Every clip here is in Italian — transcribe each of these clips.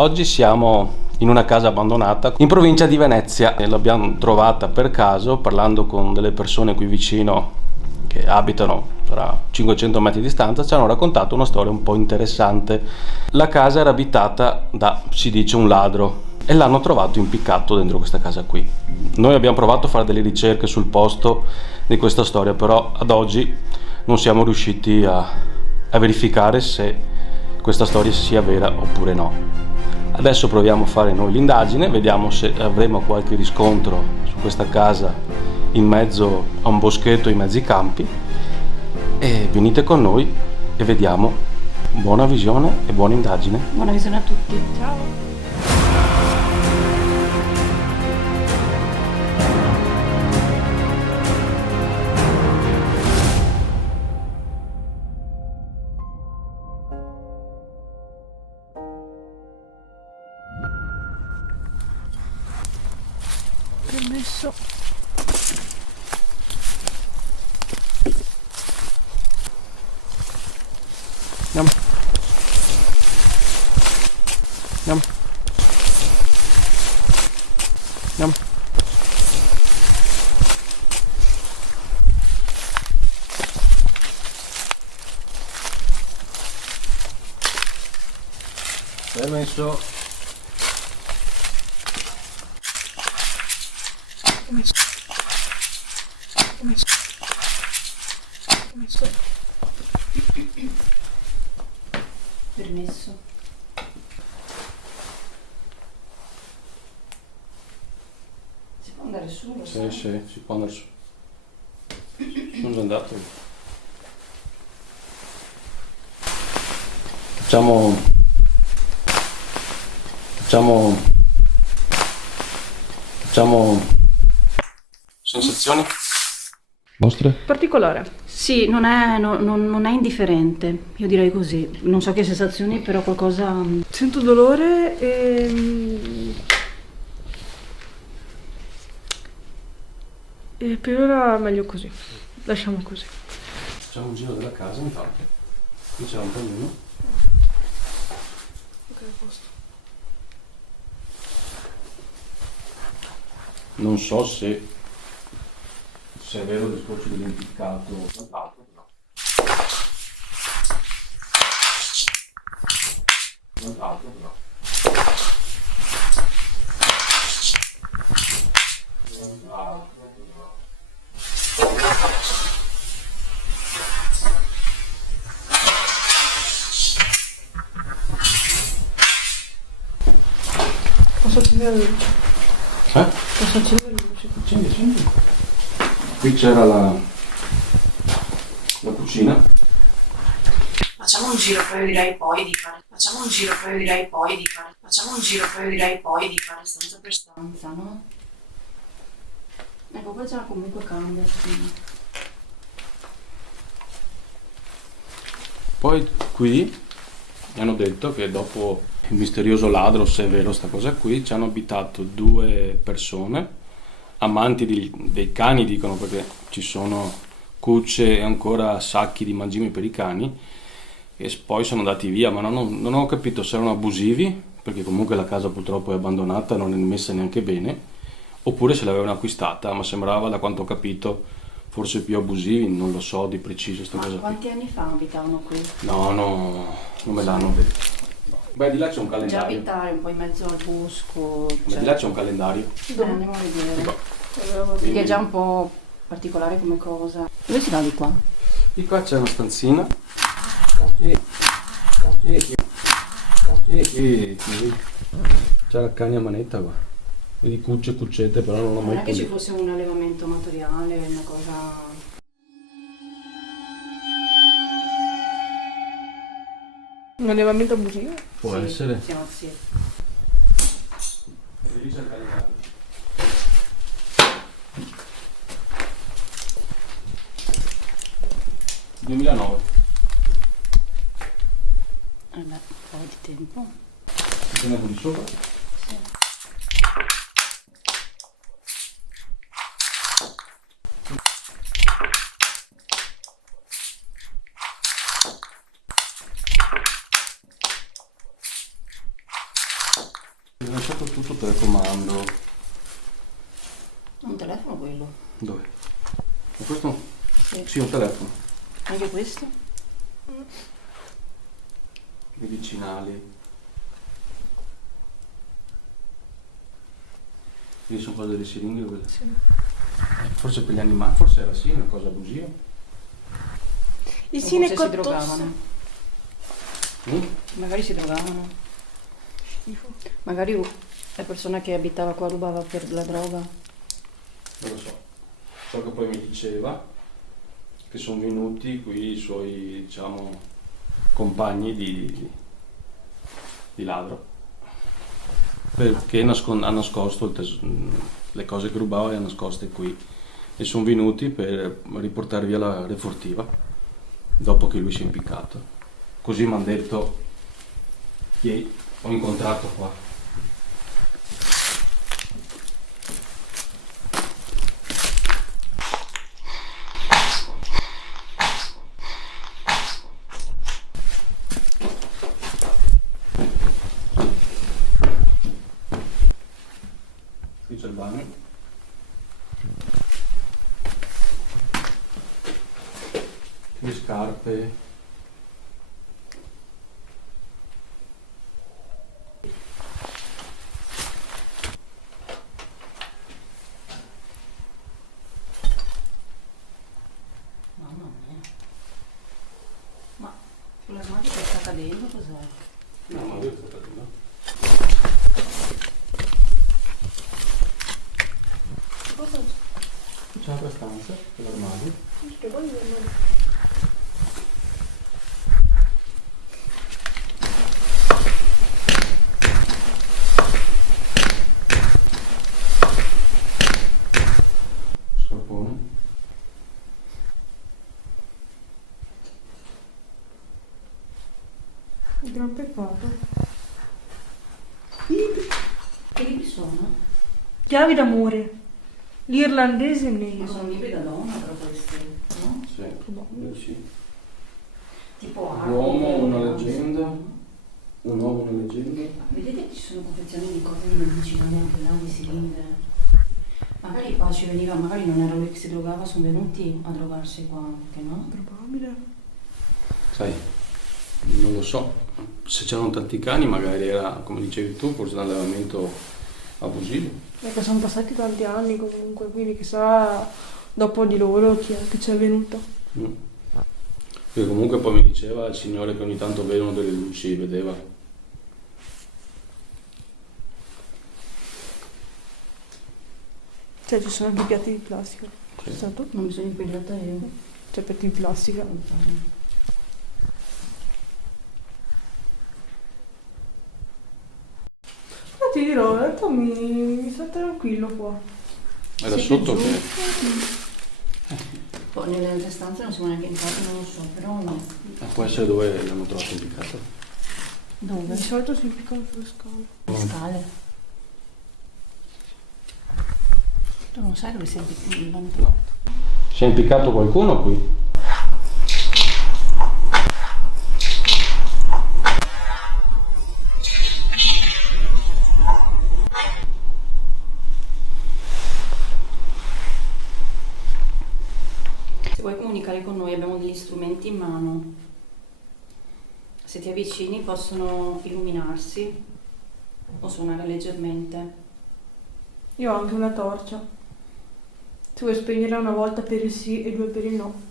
Oggi siamo in una casa abbandonata in provincia di Venezia e l'abbiamo trovata per caso parlando con delle persone qui vicino che abitano tra 500 metri di distanza. Ci hanno raccontato una storia un po' interessante. La casa era abitata da, si dice, un ladro e l'hanno trovato impiccato dentro questa casa qui. Noi abbiamo provato a fare delle ricerche sul posto di questa storia, però ad oggi non siamo riusciti a verificare se questa storia sia vera oppure no. Adesso proviamo a fare noi l'indagine, vediamo se avremo qualche riscontro su questa casa in mezzo a un boschetto in mezzo ai campi, e venite con noi e vediamo. Buona visione e buona indagine. Buona visione a tutti. Ciao. Permesso. Andiamo. Andiamo. Andiamo. Permesso. Permesso. Si può andare su? Lo sai? Sì, si può andare su. Sono già andato. Facciamo sensazioni vostre? Particolare. Sì, non è indifferente, io direi così. Non so che sensazioni, però qualcosa... Sento dolore e per ora meglio così. Lasciamo così. Facciamo un giro della casa intanto. Qui c'è un cammino. Ok, a posto. Non so se è vero il discorso dell'impiccato o quant'altro, però. Quant'altro, però. Posso accendere la luce? Posso accendere la luce? Accendi. Qui c'era la cucina. Facciamo un giro, poi io direi poi di fare. Facciamo un giro, poi io direi poi di fare. Facciamo un giro, poi io direi poi di fare stanza per stanza, no? Ecco, poi già comunque cambia. Sì. Poi qui mi hanno detto che dopo il misterioso ladro, se è vero sta cosa qui, ci hanno abitato due persone, amanti dei cani, dicono, perché ci sono cucce e ancora sacchi di mangimi per i cani, e poi sono andati via, ma non ho capito se erano abusivi, perché comunque la casa purtroppo è abbandonata, non è messa neanche bene, oppure se l'avevano acquistata, ma sembrava, da quanto ho capito, forse più abusivi, non lo so di preciso sta Ma cosa qui. quanti anni fa abitavano qui? No, non me l'hanno detto. Beh, di là c'è un Già calendario. abitare un po' in mezzo al bosco. Ma di là c'è un calendario. Andiamo a vedere. Allora, Perché è già un po' particolare come cosa. Dove si va di qua? Di qua c'è una stanzina. C'è la cagna manetta qua. Vedi cuccette, però non l'ho Non mai è che ci pulito. fosse un allevamento amatoriale, una cosa... un allevamento abusivo? Può Sì, essere. sì. E lì c'è il calendario. 2009. Un po' di tempo. Tenevo di sopra. Sì. telefono quello? Dove? E questo? Sì. Sì, un telefono. Anche questo? Medicinali. Lì sono cose delle siringhe quelle. Sì. Forse per gli animali, forse era sì, una cosa abusiva. Il O cine forse si drogavano. Mm? Magari si drogavano. Schifo. Magari la persona che abitava qua rubava per la droga. Non lo so. So che poi mi diceva che sono venuti qui i suoi, diciamo, compagni di ladro. Perché ha nascosto le cose che rubava le ha nascoste qui. E sono venuti per riportare via la refurtiva dopo che lui si è impiccato. Così mi hanno detto che ho incontrato qua. Qui c'è il bagno. Le scarpe. Mamma mia. Ma sull'armadio che sta cadendo cos'è? No, ma lui è stato no? Cosa C'è un'altra stanza, c'è l'armadio. che voglio? Scarpone. Gran peccato. Che libri sono? Chiavi d'amore. L'irlandese Ma nero. sono libri da donna però questi, no? Sì. Probabile. Sì. Tipo L'uomo, una Arthur, leggenda. no? Un uomo, una leggenda. Vedete che ci sono confezioni di cose medicinali anche là, di siringhe. Magari qua ci veniva, magari non era lui che si drogava, sono venuti a drogarsi qua anche, no? Probabile. Sai, non lo so. Se c'erano tanti cani magari era, come dicevi tu, forse un allevamento abusivo. Perché sono passati tanti anni comunque, quindi chissà dopo di loro chi è che ci è venuto. Mm. Perché comunque poi mi diceva il signore che ogni tanto vedono delle luci, vedeva. Cioè ci sono anche i piatti di plastica. Sì. C'è stato? Non mi sono impegnata io. Cioè piatti di plastica. Ma ti dirò, in realtà mi sta tranquillo qua. Era Siete sotto giù? che... Poi nelle altre stanze non siamo neanche entrati, non lo so, però no. Può essere dove l'hanno trovato impiccato. Dove? Di solito si impiccano sulle scale. Le scale. Tu non sai dove sei l'hanno trovato? Si è impiccato qualcuno qui? Se vuoi comunicare con noi abbiamo degli strumenti in mano. Se ti avvicini possono illuminarsi o suonare leggermente. Io ho anche una torcia. Se vuoi spegnere una volta per il sì e due per il no.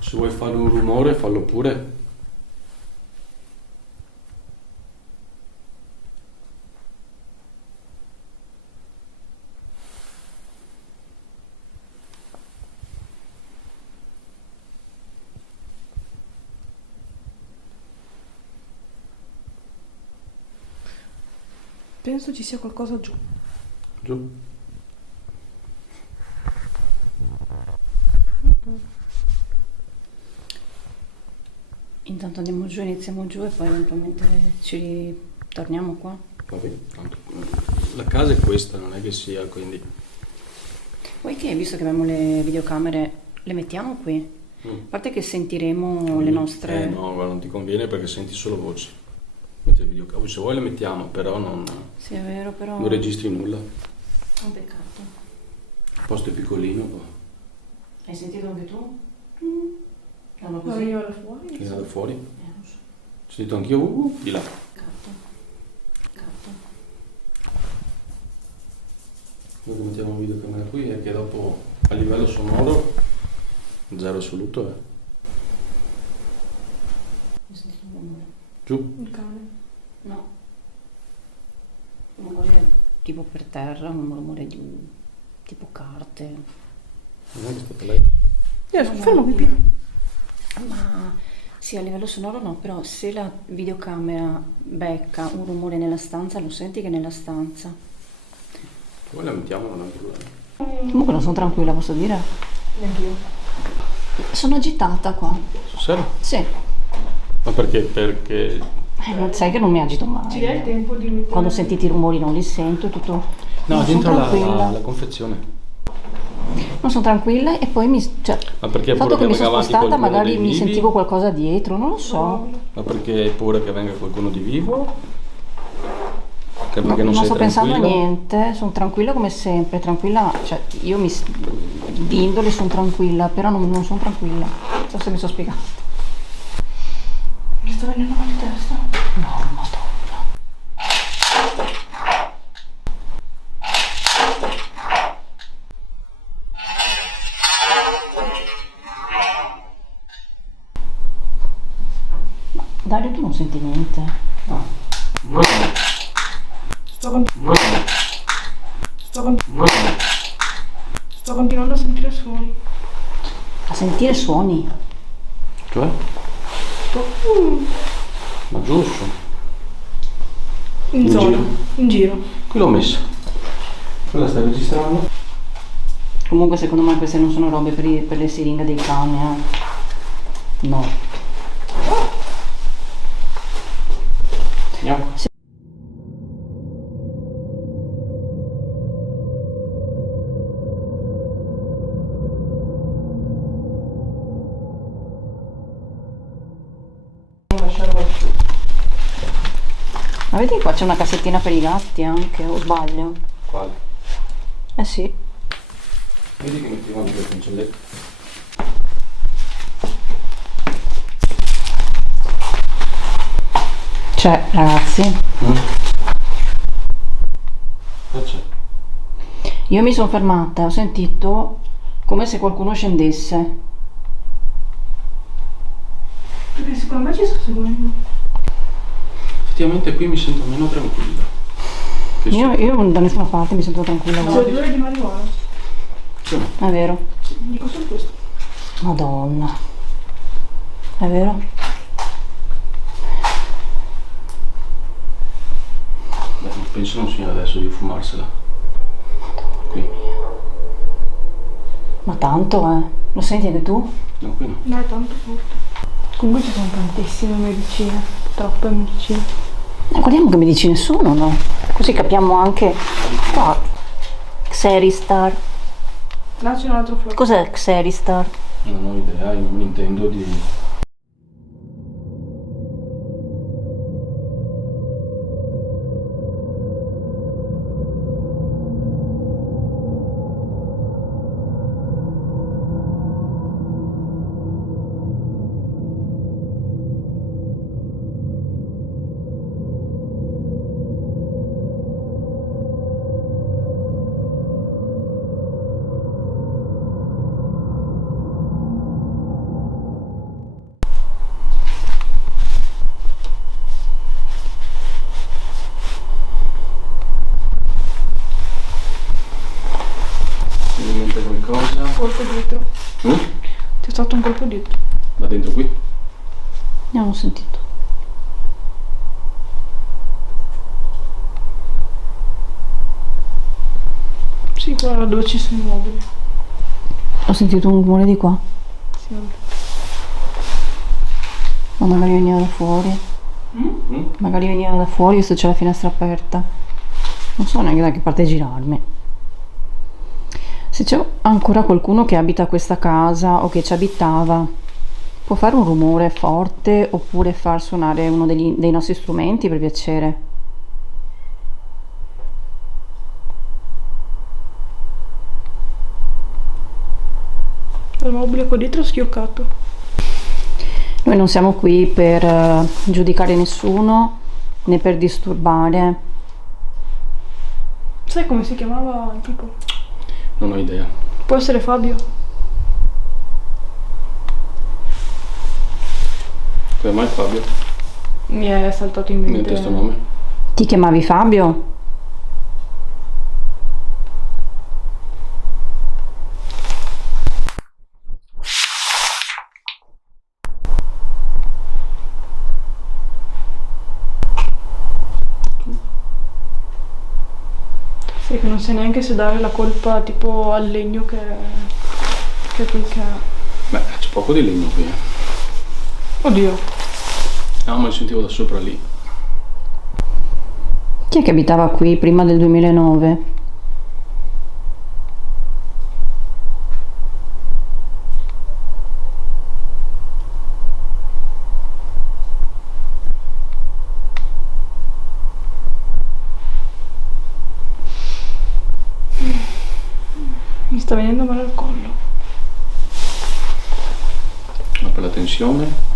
Se vuoi fare un rumore, fallo pure. Penso ci sia qualcosa giù. Giù. Intanto andiamo giù, iniziamo giù e poi eventualmente ci Torniamo qua. Vabbè, tanto, la casa è questa, non è che sia, quindi... Poi che, visto che abbiamo le videocamere, le mettiamo qui? A parte che sentiremo le nostre... no, guarda, non ti conviene perché senti solo voci. Metti le videocamere, se vuoi le mettiamo, però non Sì, è vero, però... non registri nulla. Un peccato. Il posto è piccolino, Hai sentito anche tu? Fanno Ma così? veniva da fuori? viene da fuori. Non so. Ho sentito anch'io, di là. Peccato. Peccato. Noi che mettiamo la videocamera qui è che dopo a livello sonoro zero assoluto Ho sentito un rumore. giù. Il cane. No. Un rumore tipo per terra, un rumore di tipo carte. Non è che è stata lei. Fermo pipì. Ma sì, a livello sonoro no, però se la videocamera becca un rumore nella stanza, lo senti che è nella stanza. Poi la mettiamo, non è un problema. Comunque non sono tranquilla, posso dire? Neanch'io. Sono agitata qua. Sul serio? Sì. Ma perché? Perché... Sai che non mi agito mai. Ci dai il tempo di mettere... Quando sentite i rumori non li sento, tutto... No, non dentro sono tranquilla. la confezione. Non sono tranquilla e poi mi... Cioè, Ma perché il fatto che mi venga sono avanti spostata qualcuno magari dei mi vivi? sentivo qualcosa dietro, non lo so. Ma perché hai paura che venga qualcuno di vivo? Che No, perché non non sei sto pensando a tranquilla? niente, sono tranquilla come sempre, tranquilla, cioè io di indole sono tranquilla, però non sono tranquilla. Non so se mi sono spiegata. Mi sta venendo mal di testa. No, madonna. Ma Dario, tu non senti niente? Sto continuando a sentire suoni. A sentire suoni? Cioè? Ma giusto. In zona. giro. In giro. Qui l'ho messa. Quella sta registrando. Comunque secondo me queste non sono robe per le siringhe dei cani, No. Andiamo. Ma vedi qua c'è una cassettina per i gatti anche, o sbaglio? Quale? Eh sì. Vedi che mettiamo anche il cancelletto. Cioè, ragazzi, Cosa c'è? io mi sono fermata e ho sentito come se qualcuno scendesse. Perché secondo me ci sto seguendo. Effettivamente qui mi sento meno tranquilla. Che Io da nessuna parte mi sento tranquilla. C'è guarda. odore di marijuana. sì. È vero. Dico solo questo. Madonna. È vero? Beh, penso non sia adesso di fumarsela. Qui. Ma tanto, Lo senti anche tu? No, qui no. No, è tanto forte. Comunque ci sono tantissime medicine. Troppe medicine. Guardiamo che medicine sono, no? Così capiamo anche. Qua. Xeristar. Là c'è un altro flocco. Cos'è Xeristar? Non ho idea, io non mi intendo di... Mi viene in mente qualcosa. Colpo dietro. Mm? Ti è stato un colpo dietro. Va dentro qui? Non ho sentito. Sì, qua dove ci sono i mobili. Ho sentito un rumore di qua. Sì, vabbè. Ma magari veniva da fuori. Magari veniva da fuori visto c'è la finestra aperta. Non so neanche da che parte girarmi. Se c'è ancora qualcuno che abita questa casa o che ci abitava, può fare un rumore forte oppure far suonare uno dei nostri strumenti per piacere. Il mobile qua dietro è schioccato. Noi non siamo qui per giudicare nessuno né per disturbare. Sai come si chiamava il tipo? Non ho idea. Può essere Fabio? Come mai Fabio? Mi è saltato in Niente mente. questo nome. Ti chiamavi Fabio? Sì, che non sai neanche se dare la colpa tipo al legno che è quel che è. Beh, c'è poco di legno qui. Oddio. No, ma li sentivo da sopra lì. Chi è che abitava qui prima del 2009? Mi sta venendo male al collo. Ma per la tensione?